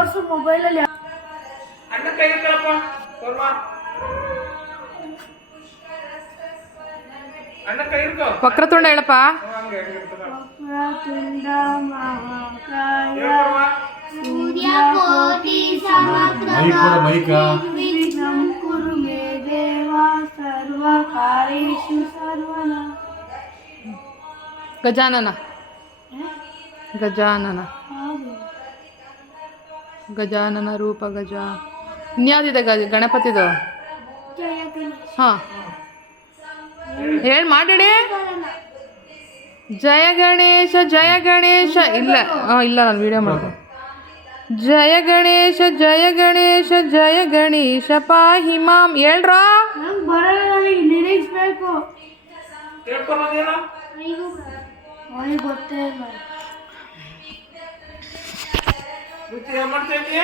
ತೋರ್ಸು ಮೊಬೈಲಲ್ಲಿ. ಅಣ್ಣ ಕೈ ಇಟ್ಕೊಳಪ್ಪ ತೋರ್ಮ ಅಣ್ಣ ಕೈ ಇಟ್ಕೋ. ವಕ್ರತುಂಡ ಹೇಳಪ್ಪ. ವಕ್ರತುಂಡ ಮಹಾಕಾಯ ಸೂರ್ಯಕೋಟಿ ಸಮಪ್ರಭ ವಿಘ್ನಂ ಕುರು ಮೇ ದೇವ ಸರ್ವಕಾರ್ಯೇಷು ಸರ್ವದಾ. ಗಜಾನನ ಗಜಾನನ ಹೌದು. ಗಜಾನನ ರೂಪ ಗಜ. ಇನ್ಯಾವುದಿದೆ ಗಣಪತಿದು? ಜಯ ಗಣೇಶ. ಹಾಂ ಹೇಳಿ ಮಾಡಿ. ಜಯ ಗಣೇಶ ಜಯ ಗಣೇಶ. ಇಲ್ಲ ಇಲ್ಲ ನಾನು ವಿಡಿಯೋ ಮಾಡ್ತೀನಿ. ಜಯ ಗಣೇಶ ಜಯ ಗಣೇಶ ಜಯ ಗಣೇಶ ಪಾಹಿ ಮಾಂ. ಹೇಳ್ರ ನಂಗೆ ಬರಲ್ಲ, ನಿರೀಕ್ಷಬೇಕು. ತಿಳ್ಕೊಂಬಂದೇನ ಅವನಿಗೆ ಗೊತ್ತೇ ಇಲ್ಲ. ಮತ್ತೆ ಏನ್ ಮಾಡ್ತಾ ಇದೀಯ?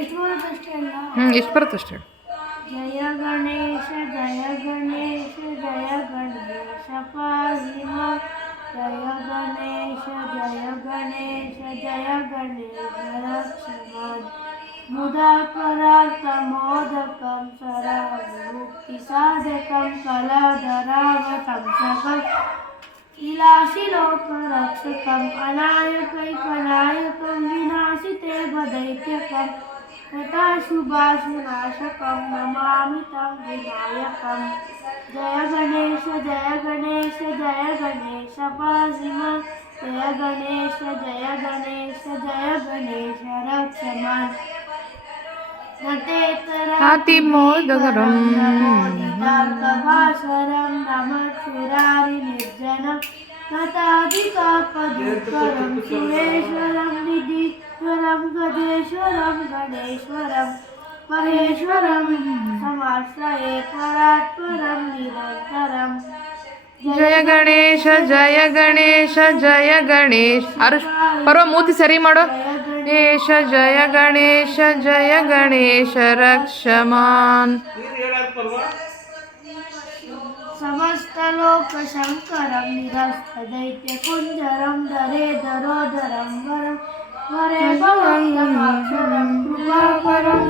ಎಷ್ಟು ಬರುತ್ತಷ್ಟೇ ಅಲ್ಲ. ಎಷ್ಟು ಬರುತ್ತಷ್ಟೇ. ಜಯ ಗಣೇಶ ಜಯ ಗಣೇಶ ಜಯ ಗಣೇಶ ಪಾಹಿ ಮಾಂ. ಜಯ ಗಣೇಶ ಜಯ ಗಣೇಶ ಜಯ ಗಣೇಶ ರಕ್ಷ ಮಾಂ. ಮುದಾಕರಾರ್ತಮೋದಕಂ ಸರಮುಕ್ತಿಸಾಧಕಂ ಕಲಧರಾವತಂಸಕಂ ವಿಲಾಸಿಲೋಕರಕ್ಷಕಂ ಅನಾಯಕೈಕನಾಯಕಂ ವಿನಾಶಿತೆ ದೈತ್ಯಕಂ ಶುಭಾಶುನಾಶಕಂ ನಮಾಮಿ ತಂ ವಿನಾಯಕಂ. ಜಯ ಗಣೇಶ ಜಯ ಗಣೇಶ ಜಯ ಗಣೇಶ ಪಾಹಿ ಮಾಂ. ಜಯ ಗಣೇಶ ಜಯ ಗಣೇಶ ಜಯ ಗಣೇಶ ರಕ್ಷ ಮಾಂ. ಅತಿಮೋದಕರಂ ನಮೋದಿತಾರ್ಕಭಾಸ್ವರಂ ನಮಃಸುರಾರಿ ನಿರ್ಜನಂ ತಥಾಧಿಕಾಪದುಃಕರಂ ಸುರೇಶ್ವರಂ ನಿಧೀಶ್ವರಂ ಗಜೇಶ್ವರಂ ಗಣೇಶ್ವರಂ ಮಹೇಶ್ವರಂ ಸಮಾಶ್ರಯೇ ಪರಾತ್ಪರಂ ನಿರಂತರಂ. ಜಯ ಗಣೇಶ ಜಯ ಗಣೇಶ ಜಯ ಗಣೇಶ. ಪರ್ವ ಮೂತಿ ಸರಿ ಮಾಡು. ಗಣೇಶ ಜಯ ಗಣೇಶ ಜಯ ಗಣೇಶ ರಕ್ಷಮಾನ್. ನೀನು ಹೇಳಪ್ಪಲ್ವ? ಸಮಸ್ತಲೋಕಶಂಕರಂ ನಿರಸ್ತದೈತ್ಯಕುಂಜರಂ ಧರೆ ಧರೋಧರಂ ವರಂ ವರೆ ಭವಂತಮಾಕ್ಷರಂ ಕೃಪಾಕರಂ.